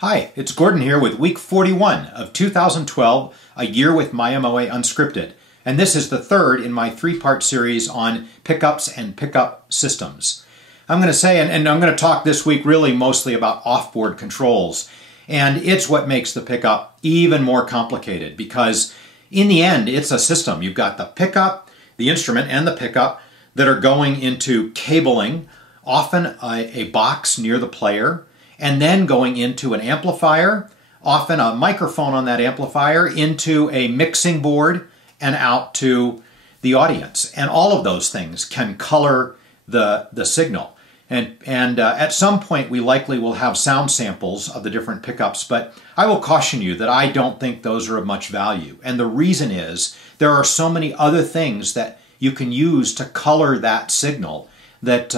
Hi, it's Gordon here with week 41 of 2012, A Year with Mya-Moe Unscripted. And this is the third in my three-part series on pickups and pickup systems. I'm going to say, and I'm going to talk this week really mostly about off-board controls. And it's what makes the pickup even more complicated because in the end, it's a system. You've got the pickup, the instrument, and the pickup that are going into cabling, often a box near the player, and then going into an amplifier, often a microphone on that amplifier, into a mixing board, and out to the audience. And all of those things can color the signal. And at some point we likely will have sound samples of the different pickups, but I will caution you that I don't think those are of much value. And the reason is there are so many other things that you can use to color that signal that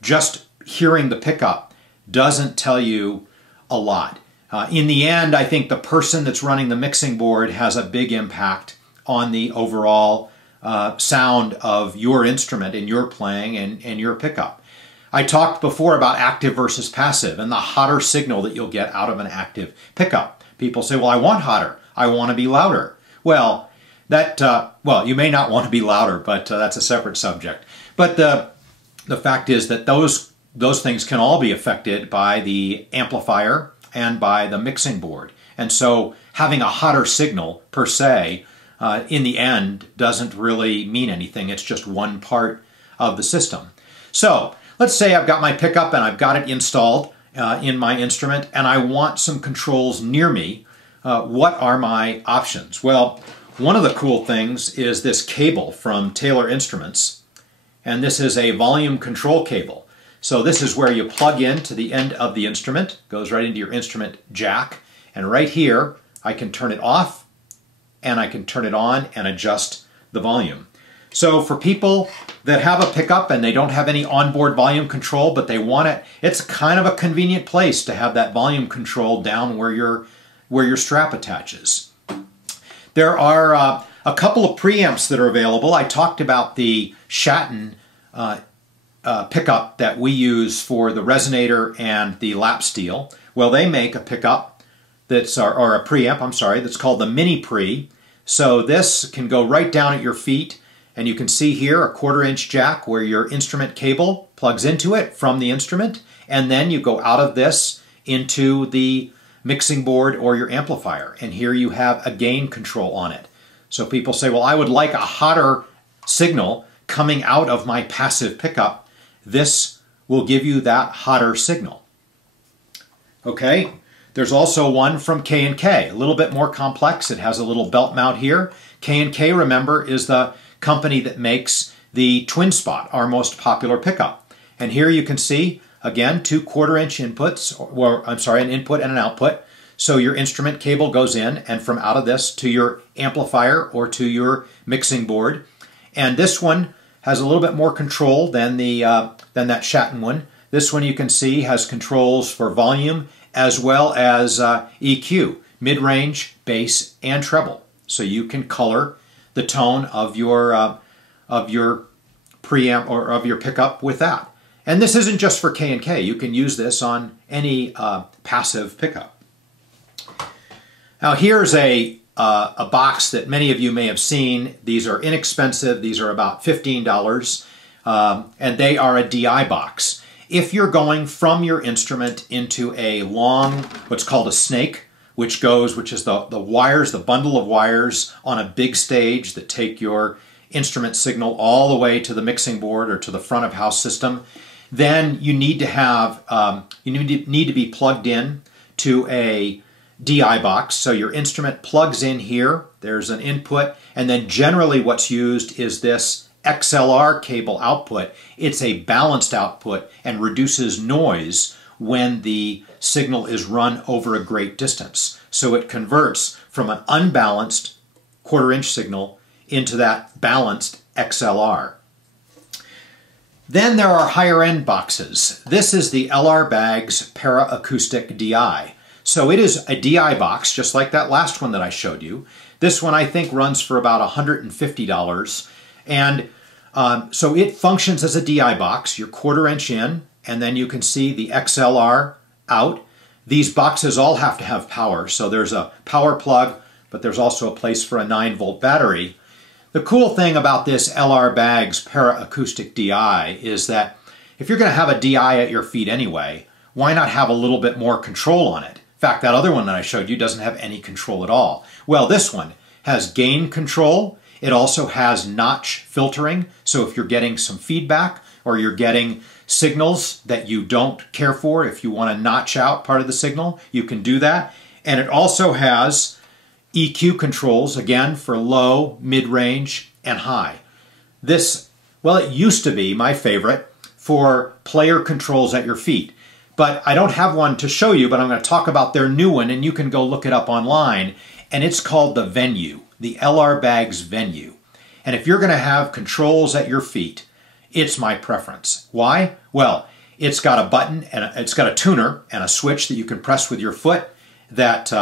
just hearing the pickup doesn't tell you a lot. In the end, I think the person that's running the mixing board has a big impact on the overall sound of your instrument and your playing and your pickup. I talked before about active versus passive and the hotter signal that you'll get out of an active pickup. People say, well, I want hotter. I want to be louder. Well, you may not want to be louder, but that's a separate subject. But the fact is that those things can all be affected by the amplifier and by the mixing board. And so having a hotter signal per se, in the end, doesn't really mean anything. It's just one part of the system. So let's say I've got my pickup and I've got it installed in my instrument and I want some controls near me. What are my options? Well, one of the cool things is this cable from Taylor Instruments. And this is a volume control cable. So this is where you plug in to the end of the instrument, goes right into your instrument jack, and right here I can turn it off and I can turn it on and adjust the volume. So for people that have a pickup and they don't have any onboard volume control but they want it, it's kind of a convenient place to have that volume control down where your strap attaches. There are a couple of preamps that are available. I talked about the Shatton pickup that we use for the resonator and the lap steel. Well, they make a pickup that's, or a preamp, I'm sorry, that's called the Mini Pre. So this can go right down at your feet, and you can see here a 1/4-inch jack where your instrument cable plugs into it from the instrument, and then you go out of this into the mixing board or your amplifier, and here you have a gain control on it. So people say, well, I would like a hotter signal coming out of my passive pickup. This will give you that hotter signal. Okay, there's also one from K&K, a little bit more complex. It has a little belt mount here. K&K, remember, is the company that makes the Twin Spot, our most popular pickup. And here you can see, again, 2 1/4-inch inputs, or I'm sorry, an input and an output. So your instrument cable goes in and from out of this to your amplifier or to your mixing board. And this one has a little bit more control than that Shatton one. This one you can see has controls for volume as well as EQ, mid-range, bass, and treble. So you can color the tone of your preamp or of your pickup with that. And this isn't just for K&K. You can use this on any passive pickup. Now here's a box that many of you may have seen. These are inexpensive. These are about $15, and they are a DI box. If you're going from your instrument into a long, what's called a snake, which is the wires, the bundle of wires on a big stage that take your instrument signal all the way to the mixing board or to the front of house system, then you need to have need to be plugged in to a DI box. So your instrument plugs in here, there's an input, and then generally what's used is this XLR cable output. It's a balanced output and reduces noise when the signal is run over a great distance. So it converts from an unbalanced 1/4-inch signal into that balanced XLR. Then there are higher end boxes. This is the LR Baggs Para-Acoustic DI. So it is a DI box, just like that last one that I showed you. This one I think runs for about $150. And so it functions as a DI box, your 1/4-inch in, and then you can see the XLR out. These boxes all have to have power, so there's a power plug, but there's also a place for a 9-volt battery. The cool thing about this LR Bag's Para-Acoustic DI is that if you're going to have a DI at your feet anyway, why not have a little bit more control on it? In fact, that other one that I showed you doesn't have any control at all. Well, this one has gain control. It also has notch filtering, so if you're getting some feedback or you're getting signals that you don't care for, if you want to notch out part of the signal, you can do that. And it also has EQ controls, again, for low, mid-range, and high. This, well, it used to be my favorite for player controls at your feet. But I don't have one to show you, but I'm going to talk about their new one, and you can go look it up online. And it's called the Venue, the LR Bag's Venue. And if you're going to have controls at your feet, it's my preference. Why? Well, it's got a button, and it's got a tuner and a switch that you can press with your foot that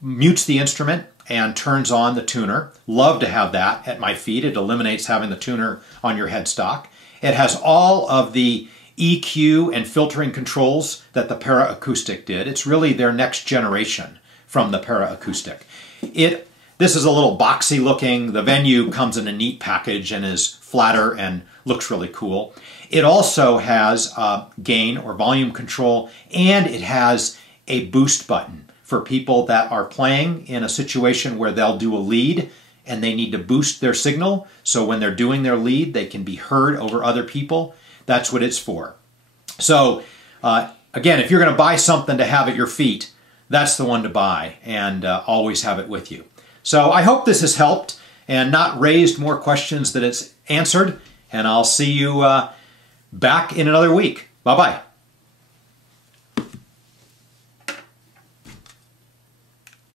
mutes the instrument and turns on the tuner. Love to have that at my feet. It eliminates having the tuner on your headstock. It has all of the EQ and filtering controls that the Para-Acoustic did. It's really their next generation from the Para-Acoustic. This is a little boxy looking. The Venue comes in a neat package and is flatter and looks really cool. It also has gain or volume control, and it has a boost button for people that are playing in a situation where they'll do a lead and they need to boost their signal. So when they're doing their lead, they can be heard over other people. That's what it's for. So again, if you're going to buy something to have at your feet, that's the one to buy, and always have it with you. So I hope this has helped and not raised more questions than it's answered, and I'll see you back in another week. Bye-bye.